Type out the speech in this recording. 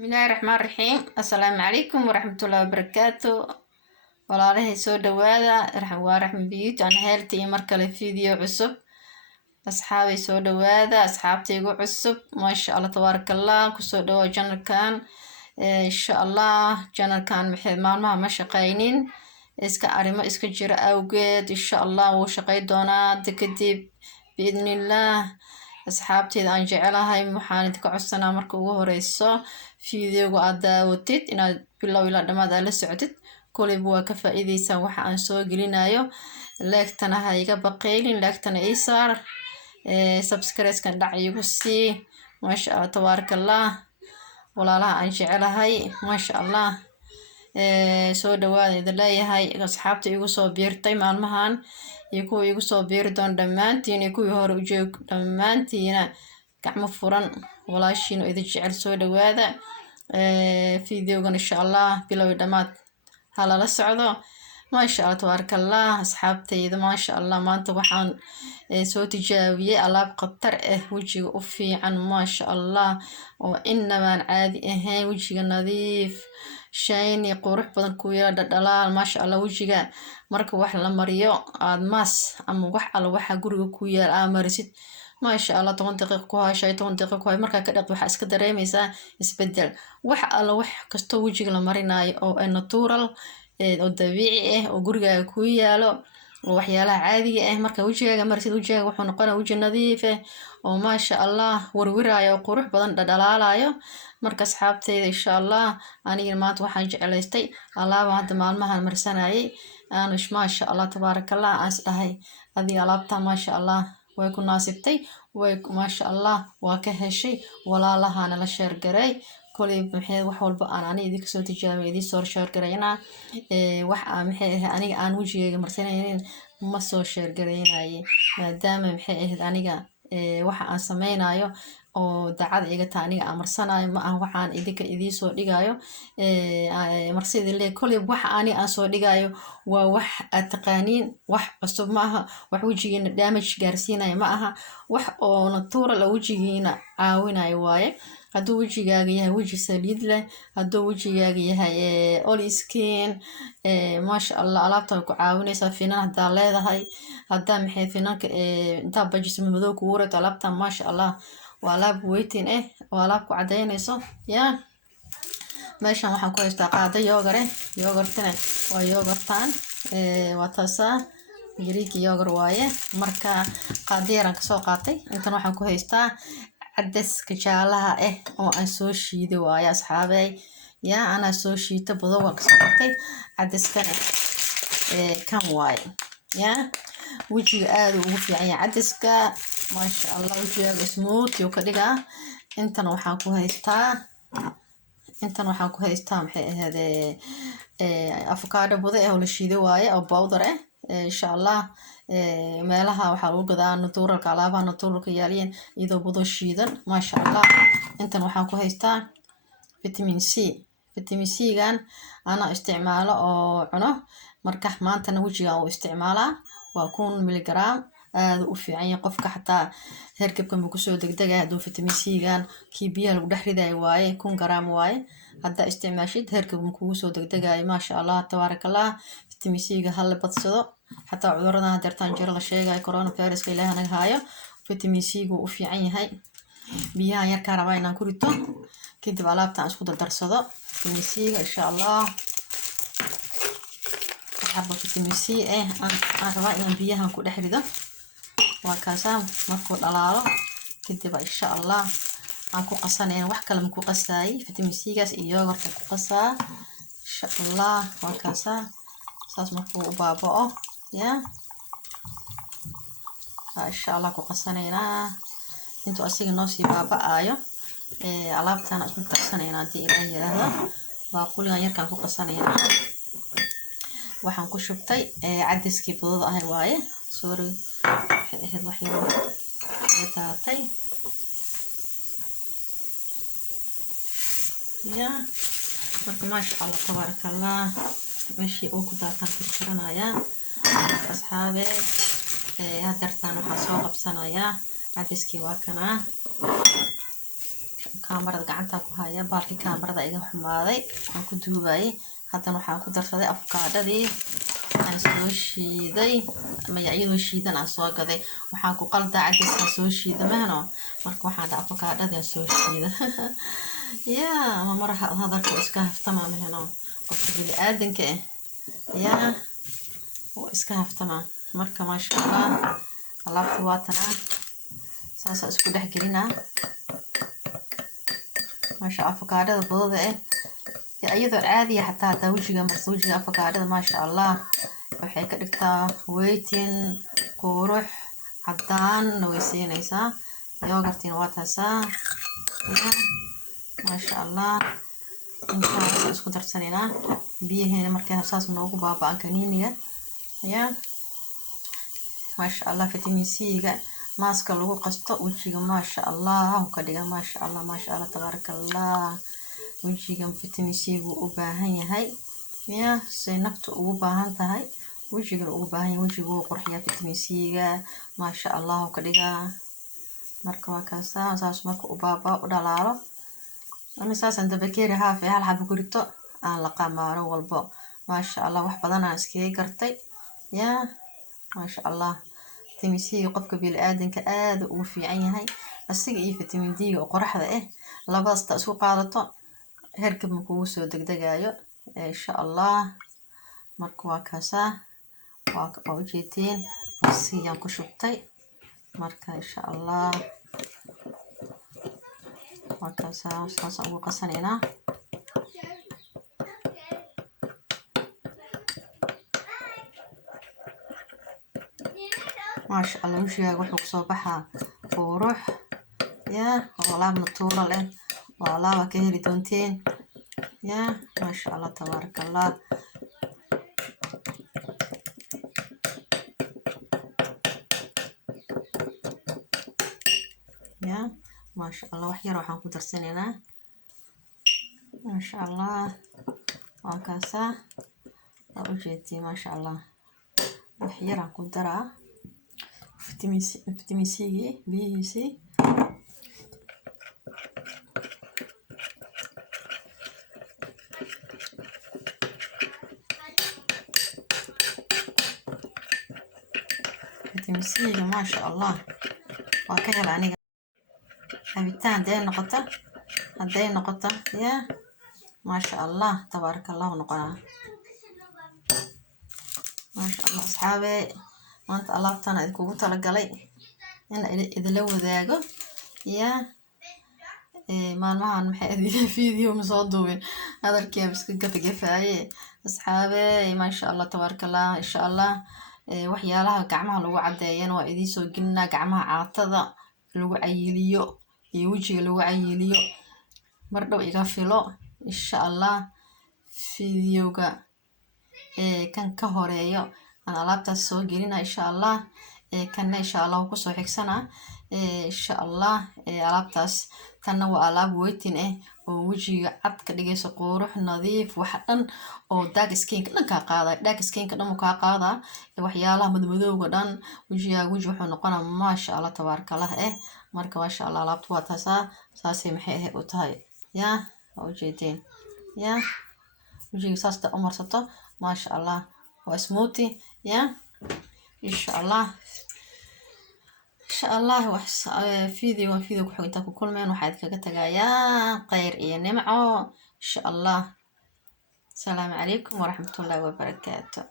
بسم الله الرحمن الرحيم. السلام عليكم ورحمة الله وبركاته. والله سو دوادا رحمة بيوت أنا هالتي مركلة فيديو عصب. أصحابي سو دوادا أصحابتي يقول عصب ما شاء الله تبارك الله كسو دوا جنر كان إن شاء الله جنر كان محيط مالما ما شقاينين إسكا أريما إسكا جيرا أوجد إن شاء الله وشقاي دونا دكدي بإذن الله. asxaabteeda aan jecelahay waxaan idinka codsanaa marka ugu horeyso fiidiyowga aad daawatid inaad bilow ilaa dhammaad aad la socotid koleyba waa ka faa'iideysaa waxa aan soo gelinayo leegtana ha iga baqaylin leegtana ii saar subscribe-kan dhac igu sii maasha allah tabaaraka allah walaalaha aan jecelahay maasha allah soo dhawaada idin leeyahay asxaabta igu soo biirtay maalmahan iyo kuwa igu soo biiri doon dhammaantiin iyo kuwii hore u joog dhammaantiina gacmo furan walaashiin oo idin jecel soo dhawaada fiidiyowgan insha allah bilow dhammaad ha lala socdo maasha allah tabaaraka allah asxaabtayda maasha allah maanta waxaan soo tijaabiyey alaab khatar ah wejiga u fiican maasha allah oo inabaan caadi ahayn wejiga nadiif shayni qurux badan ku yeela dhalaal maasha allah wejiga marka wax la mariyo aad maas ama wax alla waxa guriga ku yaal aa marisid maasha allah 10 daqiiqo ku hashay 10 daqiiqo ku hay marka ka dhaqdo waxa iska dareemaysaa isbedel wax alla wax kasto wejiga la marinayo oo natural oo dabiici ah oo guriga ku yaalo oo waxyaalaha caadiga ah marka wejigaaga marisid wejigaaga wuxuu noqonaa weji nadiif ah oo maasha allah warwiraayo qurux badan dhalaalayo marka asxaabteyda insha allah aniga maanta waxaan jecelaystay alaaba hadda maalmahan marsanayay aan maasha allah tabaaraka allah aan isdhahay adiga alaabta maasha allah way ku naasibtay way maasha allah waa ka heshay walaalahana la sheer garay koley maxay wax walba aan aniga idinka soo tijaabay idin soo sheer garayna wax aan maxay aniga aan wejigayga marsanaynin ma soo sheer garaynay maadaama maxay ahayd aniga waxa aan sameynayo oo dacad iga taa aniga aan marsanayo ma aha waxaan idinka idin soo dhigayo marsidii le koley waxa aniga aan soo dhigayo waa wax aad taqaaniin wax cusub ma aha wax wejigiina damage gaarsiinayo ma aha wax oo natural wejigiina caawinayo waaye hadduu wejigaaga yahay weji saliid leh hadduu wejigaaga yahay oil skin maasha allah alaabta ku caawinaysaa finan haddaa leedahay haddaa maxay finanka intaa bajisa madow kugu wareegto alaabta maasha allah waa alaab weytin waa alaab ku cadaynayso yaa meeshan waxaan ku haystaa qaado yoogare yoogurtana waa yoogurtaan waa taasaa Greek yogurt waaye marka qaado yaraan kasoo qaatay intan waxaan ku haystaa cadaska jaalaha oo aan soo shiiday waaye asxaabay yaa ana soo shiita badow waan kasoo qaatay cadaskana kan waaye yaa wejiga aad ugu fiican yahay cadaska maasha allah wejiga smooth iyo ka dhigaa intan waxaan ku haystaa maxay ahayd avocado buday oo la shiiday waaye oo powder insha allah meelaha waxaa lagu gadaa naturalka alaabaha naturalka yaaliyeen iyadoo budo shiidan maasha allah intan waxaan ku haystaa vitamin c gan ana isticmaalo oo cuno marka maantana wejiga aan u isticmaalaa waa 1 miligram aad u fiican yahay qofka xataa heerkabka ma kusoo degdegay hadduu vitamin c gan kii biyaha lagu dhex ridayo waaye 1 gram waaye haddaa isticmaashid heerkab ma kugu soo degdegayo maasha allah tabaaraka allah vitamin c ga hal badsado xataa cudurada hadeertaan jiro la sheegayo coronavirus ka ilaahay naga haayo vitamin c gu u fiican yahay biyaha yarka rabaa inaan ku rito kadib alaabtaan isku dardarsado vitamin c ga insha allah waxba vitamin c aan rabaa inaan biyahan ku dhex rido waa kaasa markuu dhalaalo kadib insha allah aan ku qasanayna wax kale ma ku qasaay vitamin c gaas iyo yogurta ku qasaa insha allah waa kaasa saas markuu u baabao ya insha allah ku qasanayna intuu asiga noo sii baabaayo alaabtaan isku darsanayna hadii ilaahay yiraahdo baaquligan yarkaan ku qasanayna waxaan ku shubtay cadaskii budada ahay waaye sorry ahayd wax yar taatay ya marka maasha allah tabaaraka allah meeshii uu ku daataan ku xiranaya asxaabe hadartaan waxaa soo qabsanaya cadaskii waa kana kaamarada gacanta ku haya baalkii kaamarada iga xumaaday aan ku duubayay haddana waxaan ku darsaday afkaadhadii aan soo shiiday maya iyadoo shiidan aan soo gaday waxaan ku qaldaa cadaysaan soo shiida mahno marka waxaan dhaha afkaadhadii aan soo shiida yaa ama mar hadalka iska haftama mahno qofka bini aadanka yaa oo iska haftama marka maasha allah alaabta waatana saasa isku dhex gelinaa maasha afkaadhada budada iyadoo caadiya xataa hadaa wejiga marsa wejiga afkaadhada maasha allah waxay ka dhigtaa weytin qurux cadaan way siinaysaa yoogartina waa taasaa maasha allah intaas isku darsanaynaa biyaheena markay saas noogu baaba'an kaniiniga ya maasha allah vitamin C-ga maaska lagu qasto wejiga maasha allah ka dhiga maasha allah tabaarakallah wejiga vitamin C-gu u baahan yahay ya say naftu ugu baahan tahay wejiga ugu baahan yahay wejiga uu qurxiyaa vitamin C-ga maasha allah ka dhiga marka waa kaasa saas marka u baaba u dhalaalo ama saasan dabakeeri haaf hal xabo ku rito aan la qamaaro walbo maasha allah wax badan aan iskaga gartay ya maasha allah vitamin C qofka bil aadanka aad ugu fiican yahay asiga iyo vitamin D oo qoraxda labadaas isku qaadato herkab ma kugu soo degdegayo insha allah marka waa kaasa waa ka ujeeteen asiyan ku shubtay marka insha allah waa kaasa saas ugu qasanayna maasha allah wejiga wuxuu soo baxaa qurux ya walaal natural walaal ka heli doonteen ya maasha allah tabaarakallah ya maasha allah wax yar waxaan ku darsanaynaa maasha allah waa kaasa waa ujeedtii maasha allah wax yar aan ku daraa vitamin C-gi biyihiisii vitamin C-ga maasha allah waa ka hela aniga cabitaan hadday noqoto ya maasha allah tabaarakallah noqonaa maasha allah asxaabe maanta alaabtan idinkugu talagalay in idinla wadaago ya maalmahan maxay video ma soo duubin hadalkii iska gafagafaaye asxaabe maasha allah tabaarakallah insha allah waxyaalaha gacmaha lagu cadeeyana waa idin soo gelinaa gacmaha caatada lagu cayiliyo iyo wejiga lagu cayiliyo mar dhow iga filo insha allah videoga kan ka horeeyo aan alaabtaas soo gelina insha allah kanna insha allah ku soo xigsana insha allah alaabtaas tanna waa alaab weytin oo wejiga cad ka dhigayso qurux nadiif wax dhan oo dark skin dhan ka qaada dark skin dhan ka qaada waxyaalaha madmadowga dhan wejiga wuxuu noqonaa maasha allah tabaarakallah marka maasha allah alaabtu waa taasa saasay maxay u tahay ya oo jeedeen ya wejiga saasta umarsato maasha allah waa smoothie ya insha allah video ku xigta ku kulmeen waxaad kaga tagayaa khayr iyo nimco insha allah. Assalamu alaikum warahmatullahi wabarakatuh.